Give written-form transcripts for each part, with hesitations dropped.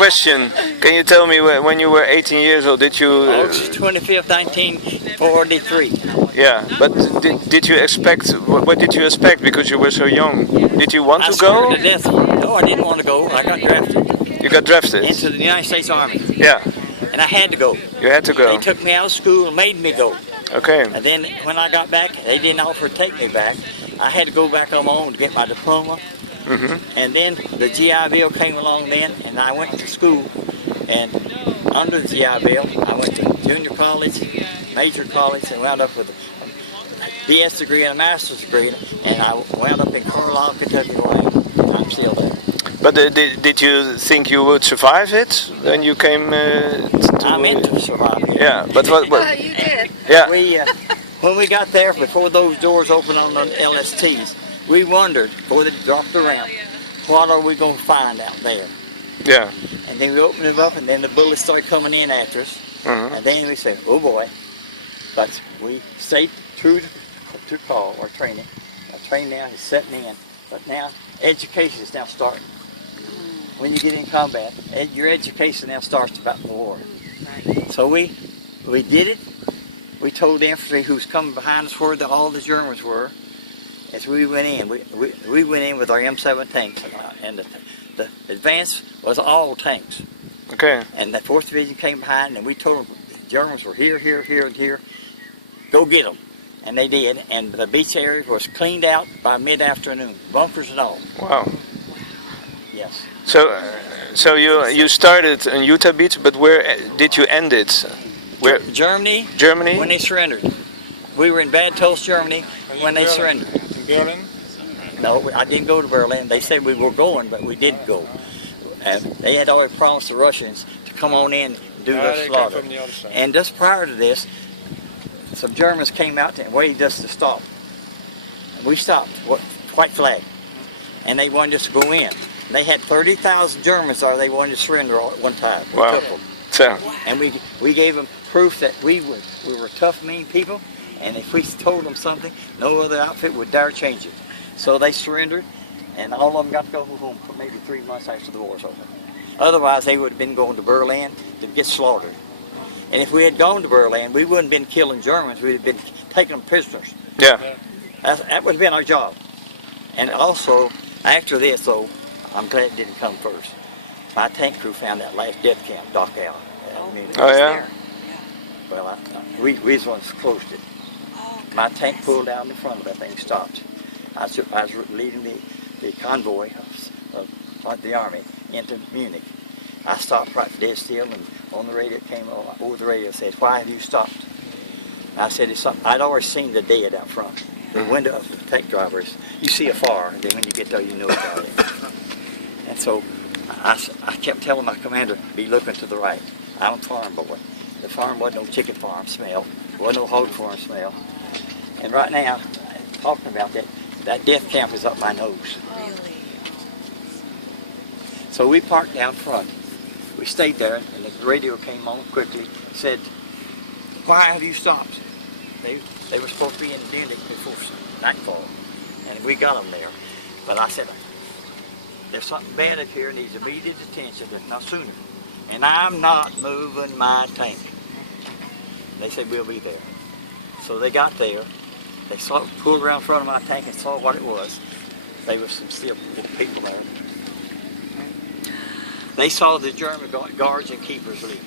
question. Can you tell me when you were 18 years old, did you... August 25th, 1943. Yeah, but did you expect, what did you expect because you were so young? Did you want to go? To death. No, I didn't want to go. I got drafted. You got drafted? Into the United States Army. Yeah. And I had to go. You had to go? They took me out of school and made me go. Okay. And then when I got back, they didn't offer to take me back. I had to go back on my own to get my diploma. And then the GI Bill came along then, and I went to school. And under the GI Bill, I went to junior college, major college, and wound up with a BS degree and a master's degree. And I wound up in Carlisle, Kentucky. I'm still there. But did you think you would survive it when you came I meant to survive it. Yeah, but what? You did. Yeah. When we got there, before those doors opened on the LSTs, we wondered, before they dropped around, what are we going to find out there? Yeah. And then we opened it up, and then the bullets started coming in after us. And then we said, oh boy. But we stayed true to call our training. Our training now is setting in. But now, education is now starting. When you get in combat, your education now starts about the war. Right. So we did it. We told the infantry who was coming behind us where all the Germans were. As we went in, we went in with our M7 tanks, and the advance was all tanks. Okay. And the 4th Division came behind, and we told them the Germans were here, here, here, and here. Go get them. And they did, and the beach area was cleaned out by mid-afternoon, bunkers and all. Wow. Yes. So you started in Utah Beach, but where did you end it? Where? Germany. Germany. When they surrendered. We were in Bad Tulsa, Germany, when they surrendered. Berlin? No, I didn't go to Berlin. They said we were going, but we didn't go. They had already promised the Russians to come on in and do the slaughter. And just prior to this, some Germans came out and waved us to stop. And we stopped, white flag. And they wanted us to go in. They had 30,000 Germans there. They wanted to surrender all at one time. We Wow. took them. So. And we gave them proof that we were tough, mean people. And if we told them something, no other outfit would dare change it. So they surrendered, and all of them got to go home for maybe 3 months after the war was over. Otherwise, they would have been going to Berlin to get slaughtered. And if we had gone to Berlin, we wouldn't have been killing Germans. We'd have been taking them prisoners. Yeah. That would have been our job. And also, after this, though, I'm glad it didn't come first. My tank crew found that last death camp, Dock Alley. Oh yeah. Well, we was the ones closed it. My tank pulled down in front of that thing, stopped. I was leading the convoy of the army into Munich. I stopped right dead still, and on the radio, it came over the radio, said, "Why have you stopped?" And I said, "It's something." I'd already seen the dead out front. The window of the tank drivers, you see afar, and then when you get there, you know about it. And so I kept telling my commander, be looking to the right. I'm a farm boy. The farm wasn't no chicken farm smell. Wasn't no hog farm smell. And right now, talking about that death camp is up my nose. Really? So we parked down front. We stayed there, and the radio came on quickly, said, "Why have you stopped?" They were supposed to be in Munich before nightfall, and we got them there. But I said, there's something bad up here, needs immediate attention, but not sooner. And I'm not moving my tank. They said, we'll be there. So they got there. They pulled around in front of my tank and saw what it was. They were some still people there. They saw the German guards and keepers leave,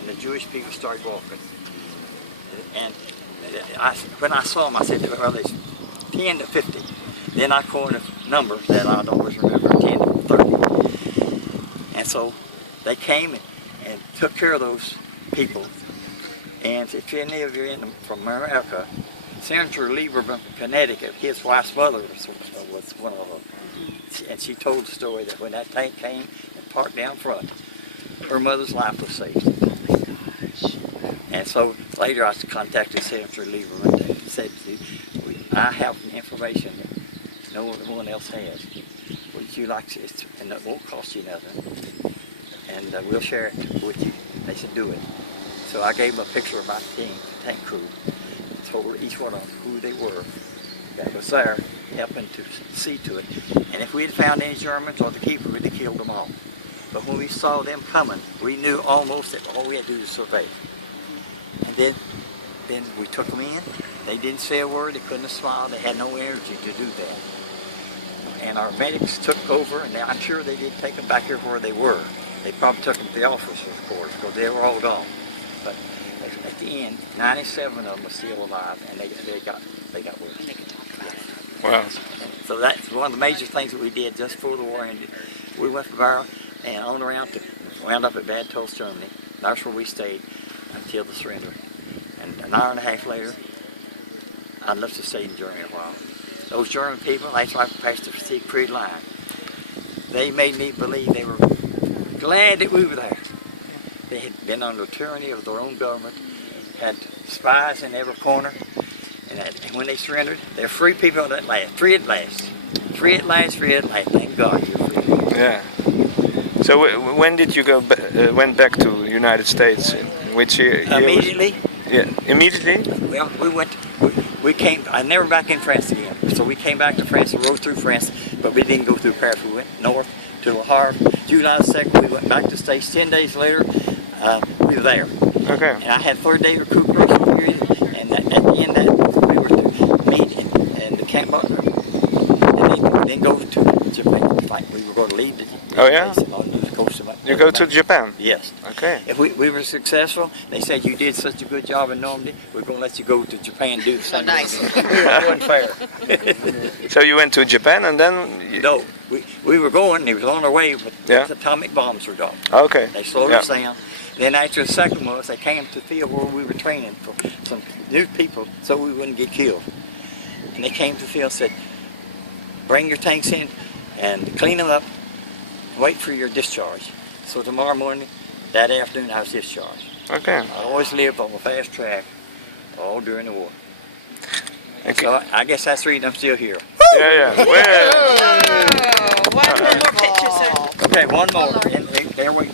and the Jewish people started walking. And when I saw them, I said, well, there's 10 to 50. Then I quoted a number that I always remember, 10 to 30. And so they came and took care of those people. And if any of you are from America, Senator Lieberman from Connecticut, his wife's mother was one of them. And she told the story that when that tank came and parked down front, her mother's life was saved. And so later I contacted Senator Lieberman and said, I have information that no one else has. Would you like to, and it won't cost you nothing, and we'll share it with you. They said, do it. So I gave them a picture of my team, the tank crew, and told each one of them who they were that was there, helping to see to it. And if we had found any Germans or the keeper, we'd have killed them all. But when we saw them coming, we knew almost that all we had to do was survive. And then we took them in. They didn't say a word. They couldn't have smiled. They had no energy to do that. And our medics took over, and I'm sure they did take them back here where they were. They probably took them to the officers' quarters because they were all gone. But at the end, 97 of them were still alive, and they got worse. Wow. So that's one of the major things that we did just before the war ended. We went from Barrow and on around to wound up at Bad Tölz, Germany. That's where we stayed until the surrender. And an hour and a half later, I'd love to stay in Germany a while. Those German people, that's why I passed the Siegfried line. They made me believe they were glad that we were there. They had been under tyranny of their own government, had spies in every corner, and when they surrendered, they're free people at last. Free at last. Free at last, free at last. Thank God you're free. Yeah. So when did you went back to United States? In which year? Immediately. Yeah, immediately? Well, we came, I never back in France again. So we came back to France, we rode through France, but we didn't go through Paris. We went north to Le Havre. July 2nd, we went back to the States. 10 days later, we were there. Okay. And I had 3rd-day recuperation period, and at the end that we were to meet in the Camp Butler, and then go to Japan. Like we were going to leave the Oh, yeah? on the coast of You go to Japan? Yes. Okay. If we were successful, they said you did such a good job in Normandy, we're going to let you go to Japan and do the same. nice. It wasn't fair. So you went to Japan and then? No, we were going, he was on our way, but Yeah. atomic bombs were dropped. Okay. They slowed Yeah. us down. Then after the second month, they came to the field where we were training for some new people so we wouldn't get killed. And they came to the field and said, bring your tanks in and clean them up, wait for your discharge. So tomorrow morning, that afternoon, I was discharged. Okay. I always lived on the fast track all during the war. Okay. So I guess that's the reason I'm still here. Yeah, yeah. Well, One more picture, sir. Okay, one more. And there we go.